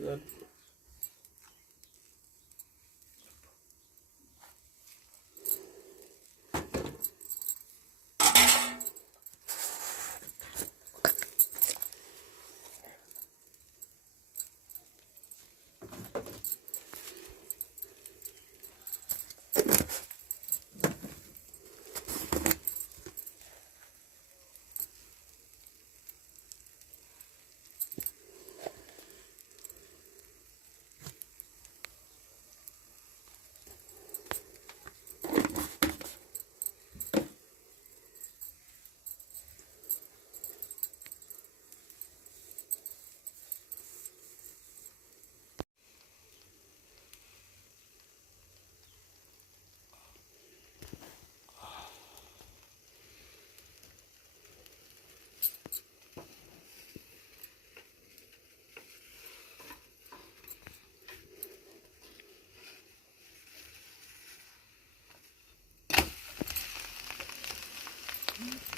that Mm-hmm.